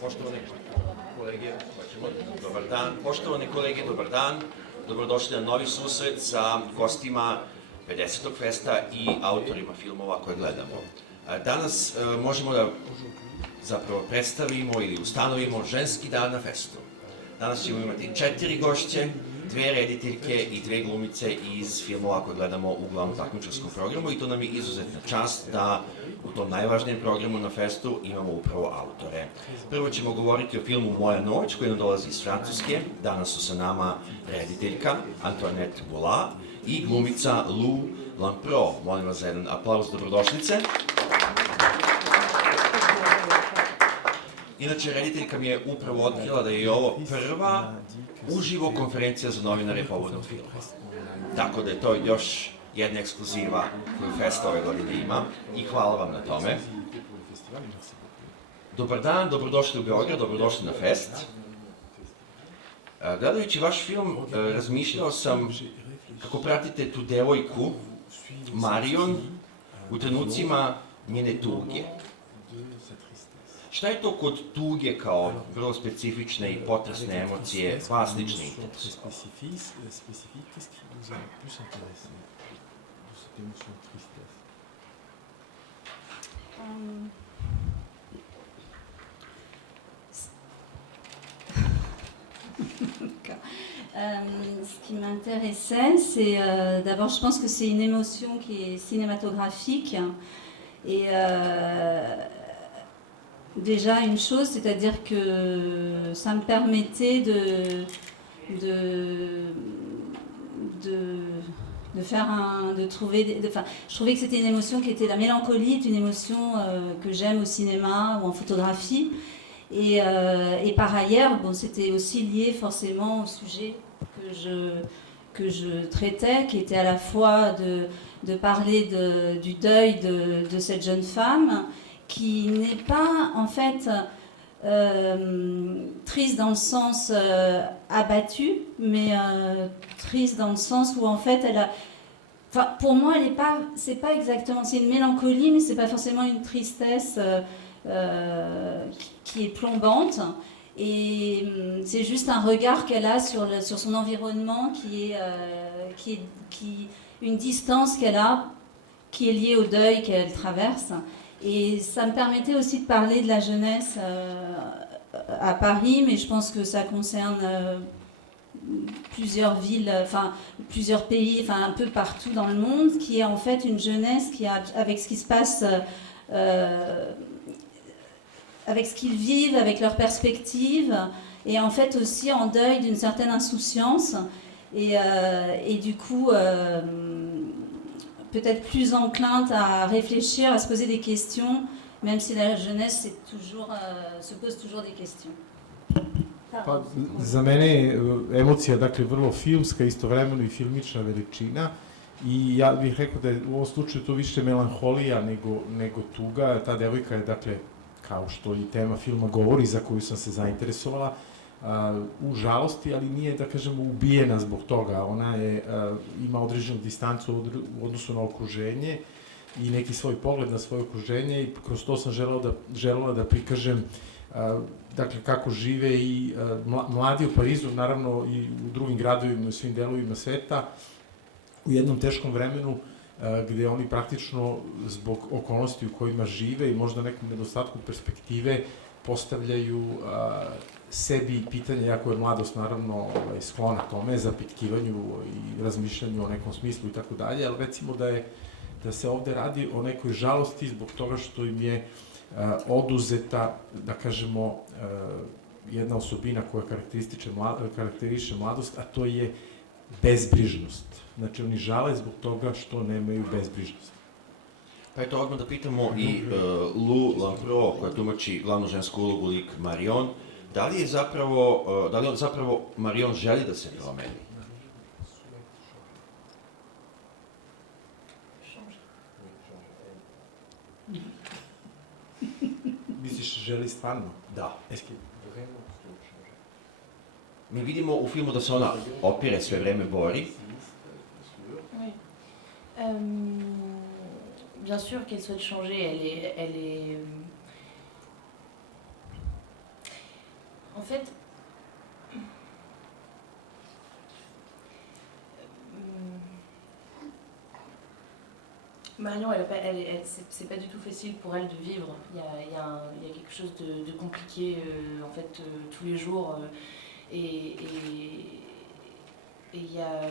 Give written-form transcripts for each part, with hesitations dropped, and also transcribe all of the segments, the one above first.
Poštovane kolege, dobar dan. Dobrodošli na novi susret sa gostima 50. festa i autorima filmova koje gledamo. Danas možemo da zapravo predstavimo ili ustanovimo ženski dan na festu. Danas ćemo imati 4 gošće, 2 rediteljke i 2 glumice iz filmova koje gledamo u glavnom takmičarskom programu i to nam je izuzetna čast da u tom najvažnijem programu na festu imamo upravo autore. Prvo ćemo govoriti o filmu Moja noć koji nam dolazi iz Francuske. Danas su sa nama rediteljka Antoinette Boulard i glumica Lou Lampreau. Molim vas za jedan aplauz dobrodošlice. Inače, rediteljka mi je upravo otkrila da je ovo prva uživo konferencija za novinare povodom filma. Tako da je to još jedna ekskluziva koju Festa ove godine ima i hvala vam na tome. Dobar dan, dobrodošli u Beograd, dobrodošli na Fest. Gledajući vaš film, razmišljao sam kako pratite tu devojku, Marion, u trenucima njene tuge. Šta je to kod tuge kao vrlo specifične i potresne emocije vas lično interesuje? Ce qui m'intéressait, c'est d'abord, je pense que c'est une émotion qui est cinématographique et déjà une chose, c'est-à-dire que ça me permettait de trouver, enfin, je trouvais que c'était une émotion qui était la mélancolie, est une émotion que j'aime au cinéma ou en photographie. Et par ailleurs, bon, c'était aussi lié forcément au sujet que je traitais, qui était à la fois de parler du deuil de cette jeune femme, qui n'est pas en fait triste dans le sens abattue, mais triste dans le sens où en fait elle a... Enfin, pour moi, elle est pas, c'est pas exactement... C'est une mélancolie, mais c'est pas forcément une tristesse qui est plombante. Et c'est juste un regard qu'elle a sur son environnement qui est une distance qu'elle a, qui est liée au deuil qu'elle traverse. Et ça me permettait aussi de parler de la jeunesse à Paris, mais je pense que ça concerne plusieurs villes, enfin plusieurs pays, enfin un peu partout dans le monde, qui est en fait une jeunesse qui a, avec ce qui se passe, avec ce qu'ils vivent, avec leurs perspectives, et en fait aussi en deuil d'une certaine insouciance, et du coup peut-être plus enclinte à réfléchir, à se poser des questions, même si la jeunesse se pose toujours des questions. Pa, za mene je emocija, dakle, vrlo filmska, istovremeno i filmična veličina i ja bih rekao da je u ovom slučaju to više melanholija nego tuga. Ta devojka je, dakle, kao što i tema filma govori, za koju sam se zainteresovala, u žalosti, ali nije, da kažemo, ubijena zbog toga. Ona ima određenu distancu u odnosu na okruženje i neki svoj pogled na svoje okruženje i kroz to sam želela da prikažem dakle, kako žive i mladi u Parizu, naravno i u drugim gradovima, u svim delovima sveta, u jednom teškom vremenu gde oni praktično zbog okolnosti u kojima žive i možda nekom nedostatku perspektive postavljaju sebi pitanje, jako je mladost naravno sklona tome, zapitkivanju i razmišljanju o nekom smislu i tako dalje, ali recimo da se ovde radi o nekoj žalosti zbog toga što im je oduzeta, da kažemo, jedna osobina koja karakteriše mladost, a to je bezbrižnost. Znači, oni žale zbog toga što nemaju bezbrižnost. Pa eto, odmah da pitamo i Lou Lampreau, koja tumači glavnu žensku ulogu lik Marion, da li zapravo Marion želi da se promeni? Misliš, želi stvarno? Da. Mi vidimo u filmu da se ona opire, sve vreme bori. bien sûr qu'elle souhaite changer. Elle est... En fait, Marion, c'est pas du tout facile pour elle de vivre. Il y a quelque chose de compliqué en fait tous les jours. Et il y a,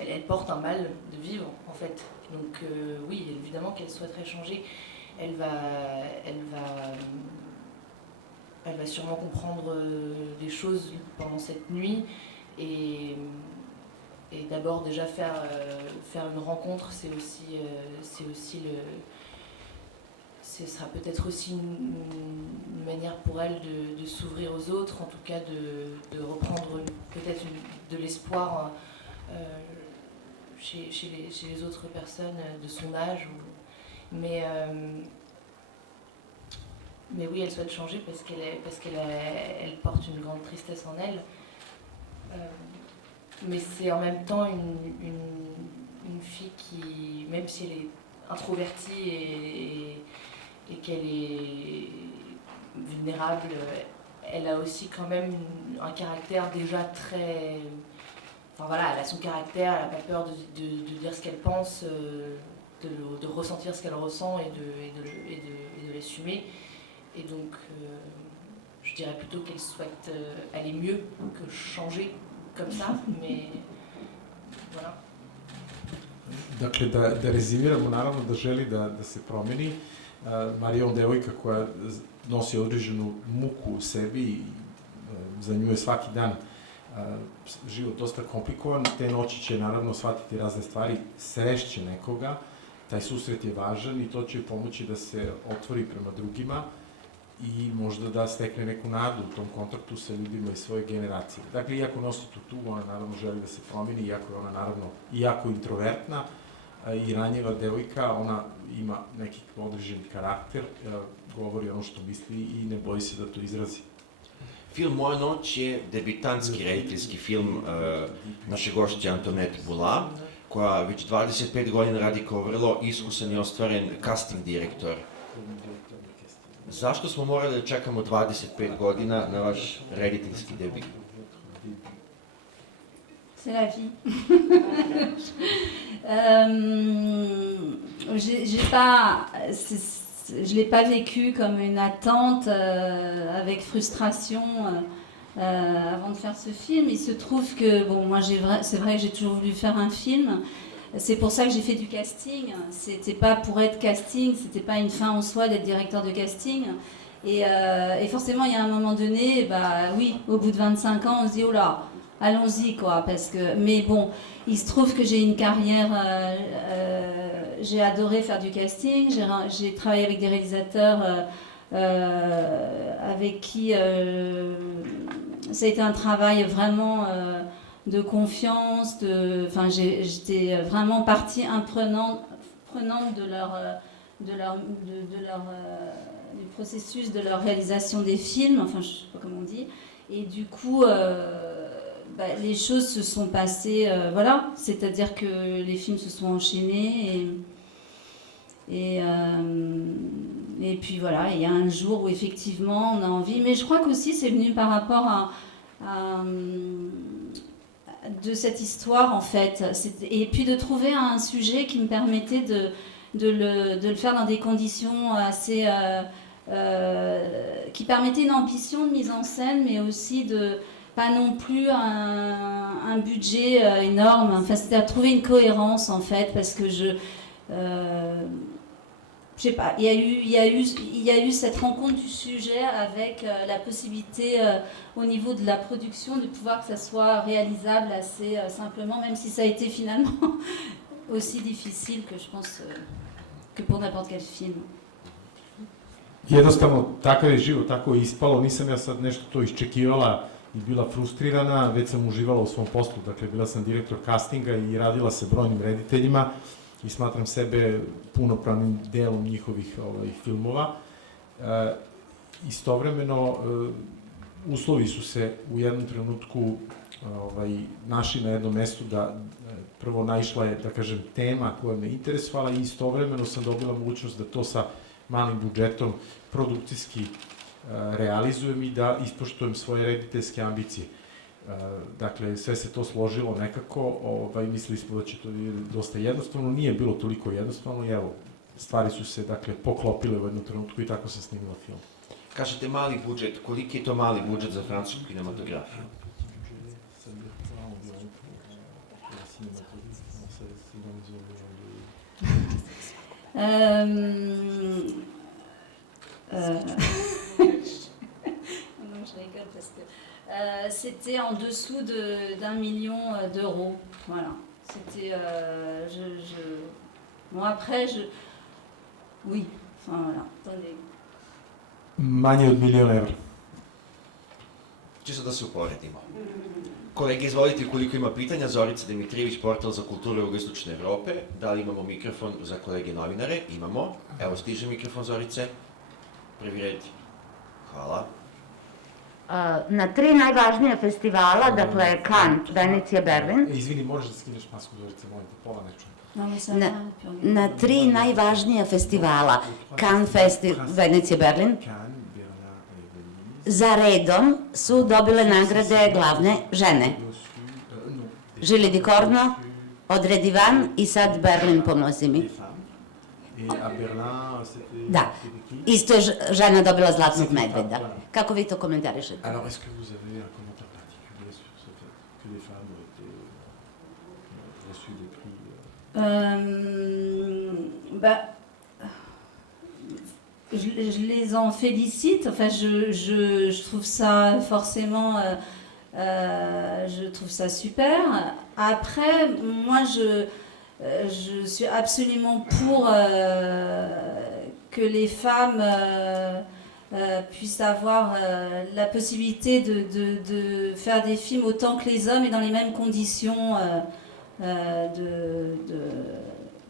elle porte un mal de vivre en fait. Donc oui, évidemment qu'elle souhaiterait changer. Elle va sûrement comprendre des choses pendant cette nuit et d'abord déjà faire une rencontre, ce sera peut-être aussi une manière pour elle de s'ouvrir aux autres, en tout cas de reprendre peut-être de l'espoir chez les autres personnes de son âge. Mais oui, elle souhaite changer parce qu'elle porte une grande tristesse en elle. Mais c'est en même temps une fille qui, même si elle est introvertie et qu'elle est vulnérable, elle a aussi quand même un caractère déjà très... Enfin voilà, elle a son caractère, elle n'a pas peur de dire ce qu'elle pense, de ressentir ce qu'elle ressent et de l'assumer. Et donc, je dirais plutôt qu'elle souhaite aller mieux que changer comme ça, mais voilà. Dakle, da rezimiramo, naravno da želi da se promeni. Marion, devojka koja nosi određenu muku u sebi i za nju je svaki dan život dosta komplikovan. Te noći će naravno shvatiti razne stvari, srešće nekoga, taj susret je važan i to će pomoći da se otvori prema drugima i možda da stekne neku nadu u tom kontaktu sa ljudima iz svoje generacije. Dakle, iako nosi tu tugu, ona naravno želi da se promeni, iako je ona naravno jako introvertna i ranjiva devojka, ona ima neki određeni karakter, govori ono što misli i ne boji se da to izrazi. Film Moja noć je debitanski rediteljski film naše gošće Antonette Bula, koja već 25 godina radi kao vrlo iskusan i ostvaren casting direktor. Zašto smo morali da čekamo 25 godina na vaš rediteljski debut? C'est la vie. Je l'ai pas vécu comme une attente avec frustration avant de faire ce film. Il se trouve que, bon, moi, c'est vrai que j'ai toujours voulu faire un film. C'est pour ça que j'ai fait du casting. C'était pas pour être casting, c'était pas une fin en soi d'être directeur de casting. Et forcément, il y a un moment donné, bah oui, au bout de 25 ans, on se dit, oh là, allons-y, quoi. Mais bon, il se trouve que j'ai une carrière, j'ai adoré faire du casting, j'ai travaillé avec des réalisateurs avec qui ça a été un travail vraiment de confiance, j'étais vraiment partie prenante du processus de leur réalisation des films, enfin je sais pas comment on dit, et du coup les choses se sont passées, voilà, c'est-à-dire que les films se sont enchaînés et puis voilà, il y a un jour où effectivement on a envie, mais je crois qu'aussi c'est venu par rapport de cette histoire en fait, et puis de trouver un sujet qui me permettait de le faire dans des conditions assez qui permettait une ambition de mise en scène, mais aussi pas non plus un budget énorme. Enfin, c'était à trouver une cohérence en fait, parce que je sais pas, il y a eu cette rencontre du sujet avec la possibilité au niveau de la production de pouvoir que ça soit réalisable assez simplement, même si ça a été finalement aussi difficile que je pense que pour n'importe quel film. Jednostavno, takav je život, tako je ispalo, nisam ja sad nešto to iščekivala i bila frustrirana, već sam uživala u svom poslu, dakle bila sam direktor castinga i radila sa brojnim rediteljima i smatram sebe punopravnim delom njihovih filmova. Istovremeno, uslovi su se u jednom trenutku našli na jednom mestu da prvo naišla je, da kažem, tema koja me interesovala i istovremeno sam dobila mogućnost da to sa malim budžetom produkcijski realizujem i da ispoštujem svoje rediteljske ambicije. Dakle, sve se to složilo nekako, mislili smo da će to biti dosta jednostavno, nije bilo toliko jednostavno i evo, stvari su se, dakle, poklopile u jednom trenutku i tako sam snimila film. Kažete mali budžet, koliki je to mali budžet za francusku kinematografiju? Non, je rigole parce que c'était en dessous d'1 million d'euros. Voilà. C'était. Bon, après, oui. Enfin, voilà. Attendez. Manje od €1.000.000. Čisto da se uporedimo. Kolege, izvolite koliko ima pitanja. Zorica Dimitrijević, Portal za kulturu Jugoistočne Evrope. Da li imamo mikrofon za kolege novinare? Imamo. Evo, stiže mikrofon, Zorice. Prvi red. Hvala. Na 3 najvažnija festivala, dakle Cannes, Venecija, Berlin. Izvini, možeš da skineš masku, Zorice, molim te, pola ne čujem. Na 3 najvažnija festivala, Cannes Festival, Venecija, Berlin, za redom su dobile nagrade glavne žene. Žili Di Corno, Audrey Divan i sad Berlin, pomozi mi. Da, isto je žena dobila Zlatnog medveda. Kako vi to komentarišete? Alors, est-ce que vous avez un commentaire particulier sur ce fait que les femmes ont été reçues des prix Je les en félicite. Enfin, je trouve ça forcément, je trouve ça super. Après, moi, je suis absolument pour que les femmes puissent avoir la possibilité de faire des films autant que les hommes et dans les mêmes conditions.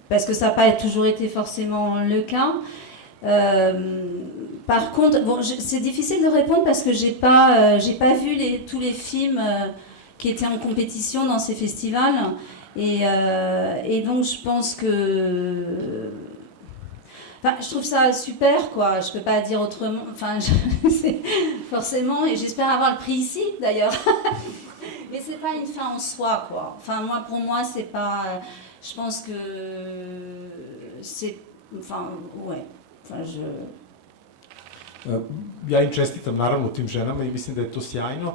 Parce que ça n'a pas toujours été forcément le cas. Par contre, bon, c'est difficile de répondre parce que j'ai pas vu tous les films qui étaient en compétition dans ces festivals et donc je pense que, enfin, je trouve ça super, quoi. Je peux pas dire autrement. Enfin, forcément, et j'espère avoir le prix ici d'ailleurs. Mais c'est pas une fin en soi, quoi. Enfin, pour moi, c'est pas. Je pense que c'est. Enfin, ouais. Enfin, Ja im čestitam naravno tim ženama i mislim da je to sjajno,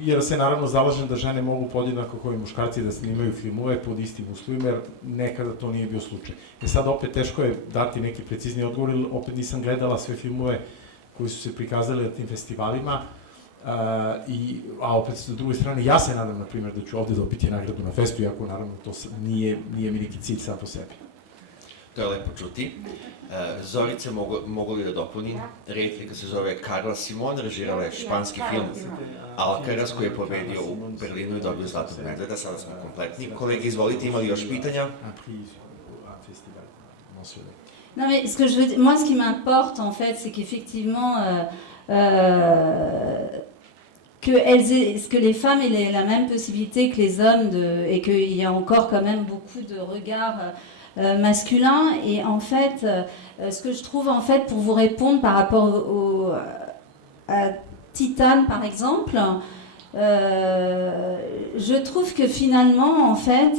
jer se naravno zalažem da žene mogu podjednako kao i muškarci da snimaju filmove pod istim uslovima, jer nekada to nije bio slučaj. Sad opet teško je dati neki precizni odgovor, jer opet nisam gledala sve filmove koji su se prikazali na tim festivalima, a opet s druge strane ja se nadam, na primjer, da ću ovde dobiti nagradu na festu, iako naravno to nije mi neki cilj sam po sebi. To je lepo čuti. Zorice, mogu li da dopunim? Rediteljka se zove Carla Simon, režirala je španski film Alcaraz koji je pobedio u Berlinu i dobio Zlatnog medveda. Sada smo kompletni. Kolege, izvolite, imali još pitanja? Non mais ce qui m'importe en fait, c'est qu'effectivement que les femmes aient la même possibilité que les hommes et qu'il y a encore quand même beaucoup de regards masculin. Et en fait, ce que je trouve, en fait, pour vous répondre par rapport à Titane, par exemple, je trouve que finalement, en fait,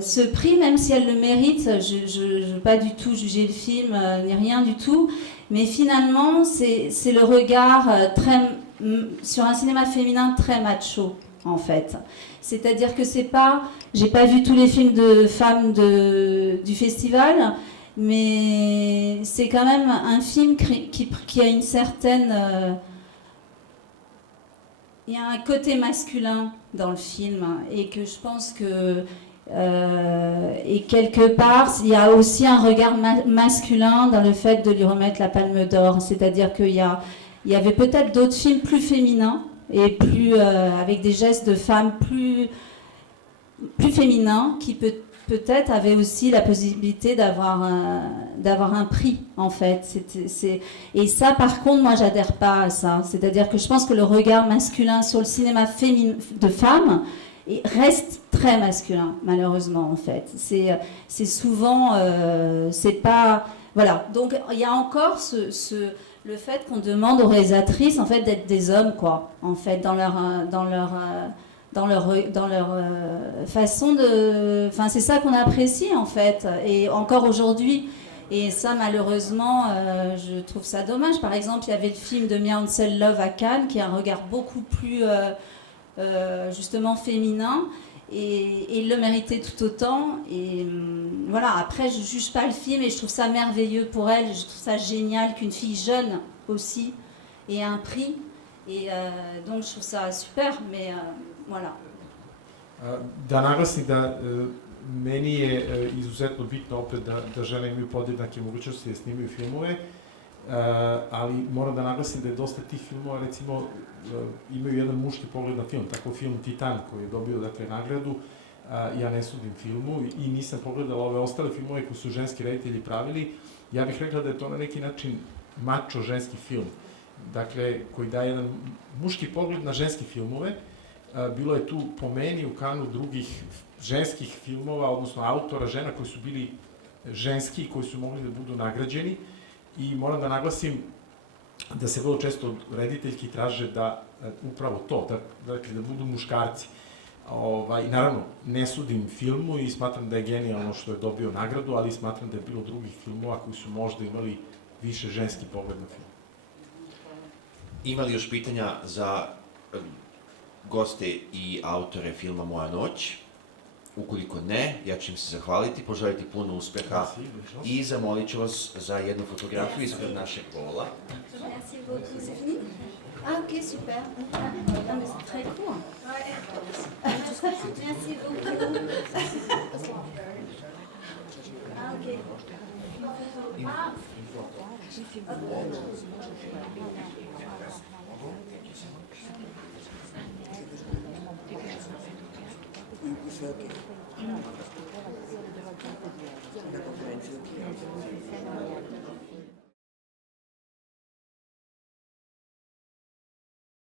ce prix, même si elle le mérite, je ne veux pas du tout juger le film, ni rien du tout, mais finalement, c'est le regard sur un cinéma féminin très macho, en fait. C'est-à-dire que c'est pas... J'ai pas vu tous les films de femmes du festival, mais c'est quand même un film qui a une certaine... il y a un côté masculin dans le film, et que je pense que... et quelque part, il y a aussi un regard masculin dans le fait de lui remettre la Palme d'Or. C'est-à-dire qu'il y avait peut-être d'autres films plus féminins, et plus avec des gestes de femmes plus féminins qui peut-être avaient aussi la possibilité d'avoir un prix en fait. Et ça par contre moi j'adhère pas à ça. C'est-à-dire que je pense que le regard masculin sur le cinéma de femmes et reste très masculin, malheureusement, en fait. C'est souvent, c'est pas, voilà. Donc il y a encore le fait qu'on demande aux réalisatrices, en fait, d'être des hommes, quoi, en fait, dans leur façon de, enfin, c'est ça qu'on apprécie, en fait, et encore aujourd'hui. Et ça, malheureusement, je trouve ça dommage. Par exemple, il y avait le film de Mia Hansen, Love à Cannes, qui a un regard beaucoup plus, justement, féminin. Et il le méritait tout autant. Et voilà, après, je ne juge pas le film et je trouve ça merveilleux pour elle. Je trouve ça génial qu'une fille jeune aussi ait un prix. Et donc, je trouve ça super, mais voilà. Da naglasim da meni je izuzetno bitno opet da žene imaju podjednake mogućnosti da snimaju filmove, ali moram da naglasim da je dosta tih filmova, recimo, imaju jedan muški pogled na film, tako film Titan koji je dobio, dakle, nagradu, ja ne sudim filmu i nisam pogledala ove ostale filmove koji su ženski reditelji pravili, ja bih rekla da je to na neki način mačo ženski film, dakle, koji daje jedan muški pogled na ženske filmove. Bilo je tu po meni u Kanu drugih ženskih filmova, odnosno autora, žena koji su bili ženski i koji su mogli da budu nagrađeni i moram da naglasim da se vrlo često rediteljki traže da upravo to, dakle da budu muškarci. Naravno, ne sudim filmu i smatram da je genijalno što je dobio nagradu, ali smatram da je bilo drugih filmova koji su možda imali više ženski pogled na film. Ima li još pitanja za goste i autore filma Moja noć? Ukoliko ne, ja ću im se zahvaliti, poželiti puno uspeha i zamolit ću vas za jednu fotografiju ispred našeg vola. Merci beaucoup, c'est fini? Ah ok, super. Ah, mais c'est très court. Merci beaucoup. Ah ok.